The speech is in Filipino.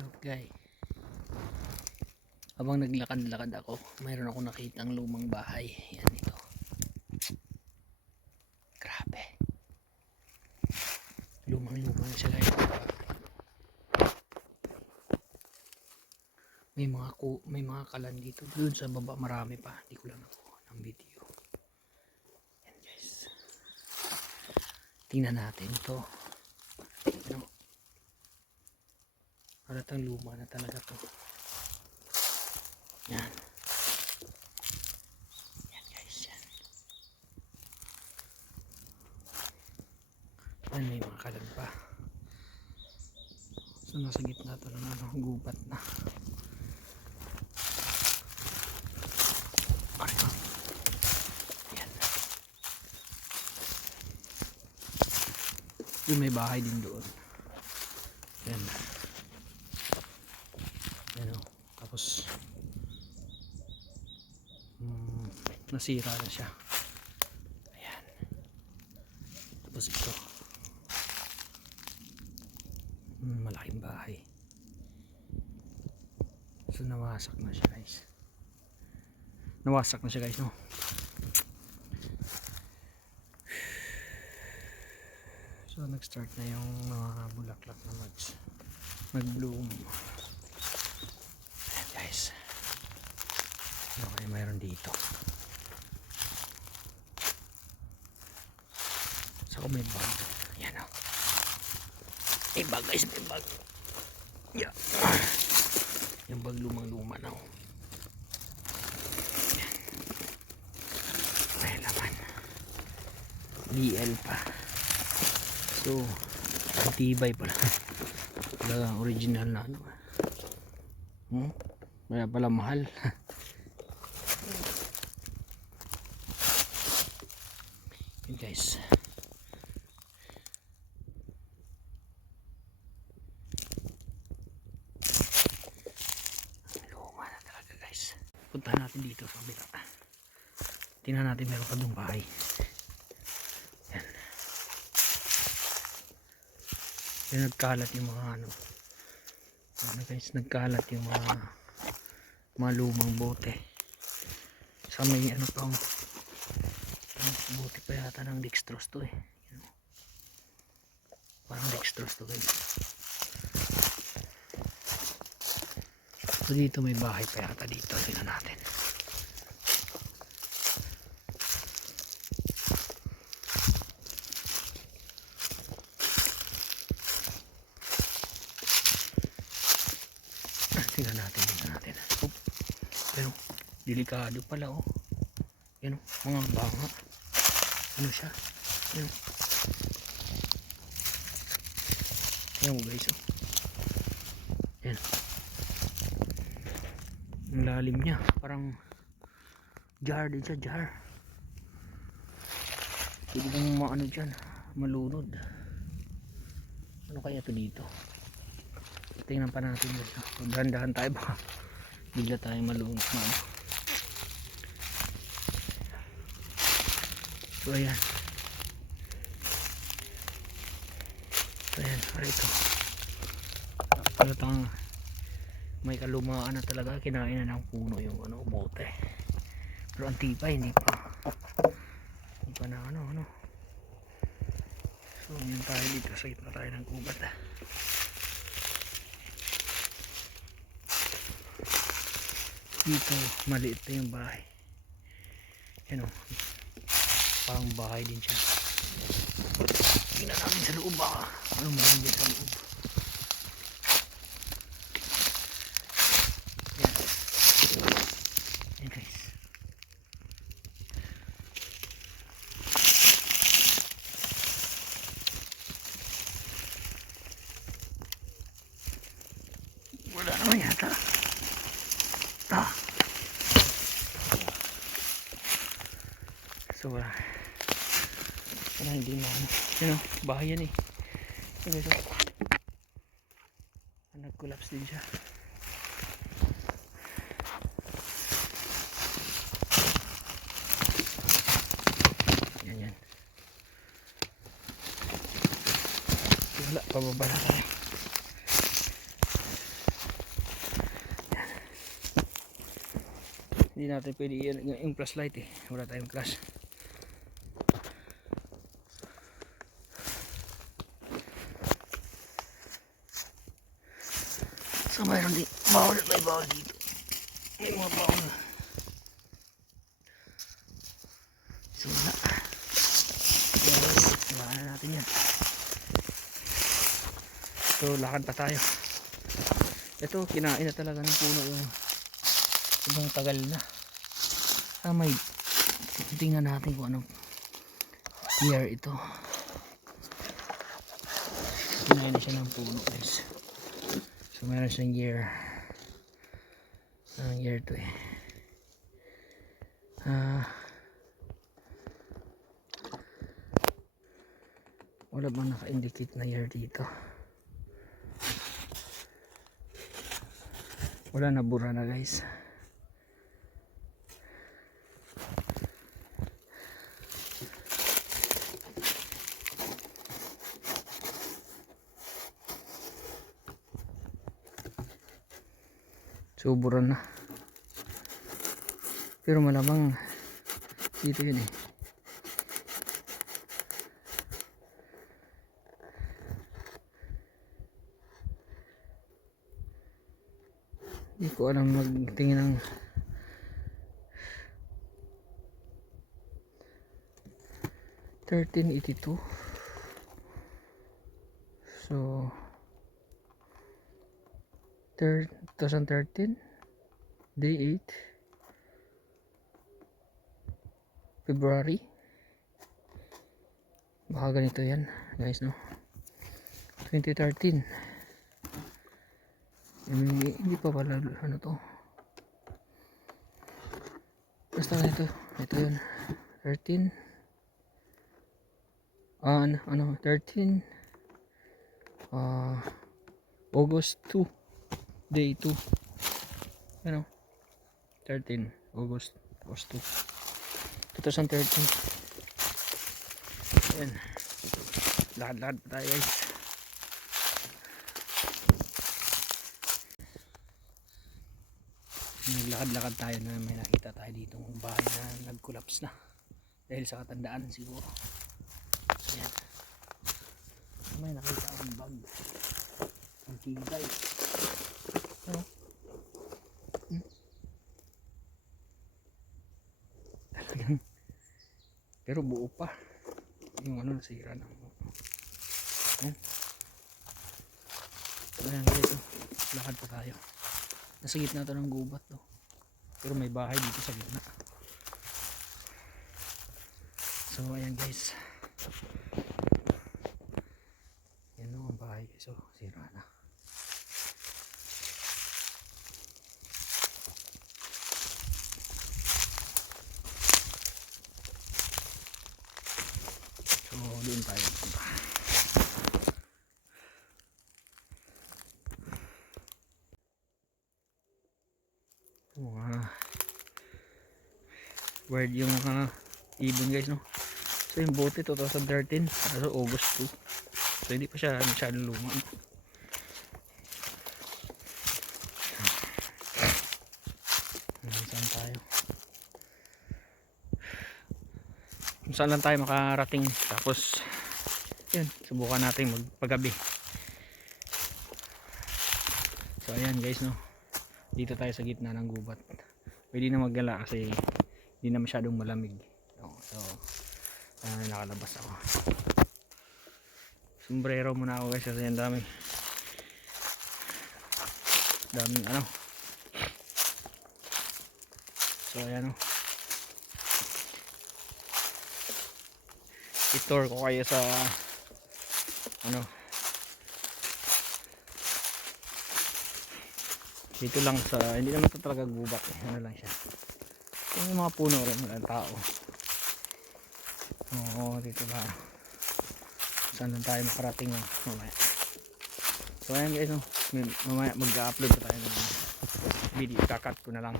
Okay. Habang naglakad-lakad ako, mayroon ako nakita ang lumang bahay. Yan ito. Grabe. Lumang-luma na sila yung bahay. May mga ku may mga kalan dito. Doon sa baba marami pa. Hindi ko lang nakuha ng video. Yan guys. Tingnan natin ito. Ano? Halatang luma na talaga to. Yan. Yan guys, yan. Yan, may mga kalan pa. So, nasa gitna to ng ano, gubat na. Ano? Yan. Yung may bahay din doon. Yan. Yan o. Tapos, mm, nasira na siya. Ayan. Tapos ito. Mm, malaking bahay. So, nawasak na siya guys. Nawasak na siya guys, no? So, nag-start na yung mga bulaklak na mag mag-bloom. Ayan guys. Ano kaya mayroon dito? So, may bag. Yan o. May bag guys, may bag. Yeah. Yung bag lumang-luma na o. Yan. May laman. DL pa. So, tibay pala. Wala original na ano. Hmm? Kaya pala mahal. Guys. Luma na talaga guys. Punta natin dito sa kabila. Tingnan natin meron pa doon bahay. Yan. Yan nagkalat yung mga ano. Ano guys, nagkalat yung mga mga lumang bote. Sa may ano pang ano, bote pa yata ng dextrose to eh. Yan. Parang dextrose to guys. So dito may bahay pa yata dito. Tingnan natin. Ah, Tingnan natin, tingnan natin. Oop. Pero, delikado pala oh. Yan oh, mga banga. Ano siya? Yan. Yan mo guys oh. Yan. Ang lalim niya. Parang jar din siya, jar. Pwede kang maano dyan. Malunod. Ano kaya to dito? tingnan pa natin yun dahan-dahan tayo baka bigla tayo malunod na ano. so ayan so ayan ito palatang may kalumaan na talaga kinain na ng puno yung ano bote. Pero ang tibay hindi pa. Hindi pa na ano ano. So yun tayo dito sa gitna tayo ng gubat ah. Dito maliit na yung bahay. Yan o parang bahay din siya. Tingnan namin sa loob baka anong meron sa loob So, uh, wala hindi na, you know, bahay yan eh. So, oh. nag-collapse ano, din siya. Yan, yan. So, wala, pababa na tayo. hindi natin pwede i-plug yung flashlight eh wala tayong flash So mayroon din bawal may bawal dito. May mga bawal. So wala. Yes, wala na natin yan. So lakad pa tayo. Ito kinain na talaga ng puno yung ibang tagal na. Ah may tingnan natin kung anong year ito. Kinain na siya ng puno guys. So meron siyang year. Anong year to eh. Ah. wala bang naka-indicate na year dito? Wala na bura na guys. Suburan na. Pero malamang dito yun eh. Hindi ko alam magtingin ng thirteen eighty two so thir 2013 day 8 February? Baka ganito yan guys no? 2013 hindi, hindi pa pala ano to? Basta ito ito yun. 13 ah ano, ano 13 ah August 2 day 2 ano? 13 August. August 2 2013 yan lahat-lahat pa tayo guys. Naglakad-lakad tayo na may nakita tayo dito bahay na nag-collapse na. Dahil sa katandaan siguro. Ayan. May nakita akong bag. Ang kigay ano talagang pero buo pa. Yung ano nasira na. Ayan. Ayan dito lakad pa tayo. Nasa gitna to ng gubat to pero may bahay dito sa gitna. So ayan guys. Yan o ang bahay. So sira na so doon tayo. Punta mga word yung mga ibon guys no? So yung bote 2013 also August 2 so hindi pa siya masyadong luma. no? Hanggang saan tayo kung saan lang tayo makarating? Tapos yun subukan natin magpagabi. So ayan guys no? Dito tayo sa gitna ng gubat. Pwede na maggala kasi hindi na masyadong malamig. No, so uh, nakalabas ako. Sombrero muna ako guys kasi ang dami. Daming ano? So ayan o itour ko kayo sa ano. Dito lang sa hindi naman ito talaga gubat eh. ano lang siya. Yung mga puno rin walang tao. Oo dito ba? Saan lang tayo makarating na mamaya. So ayan guys. May- mamaya mag-upload pa tayo ng video. Kakat ko na lang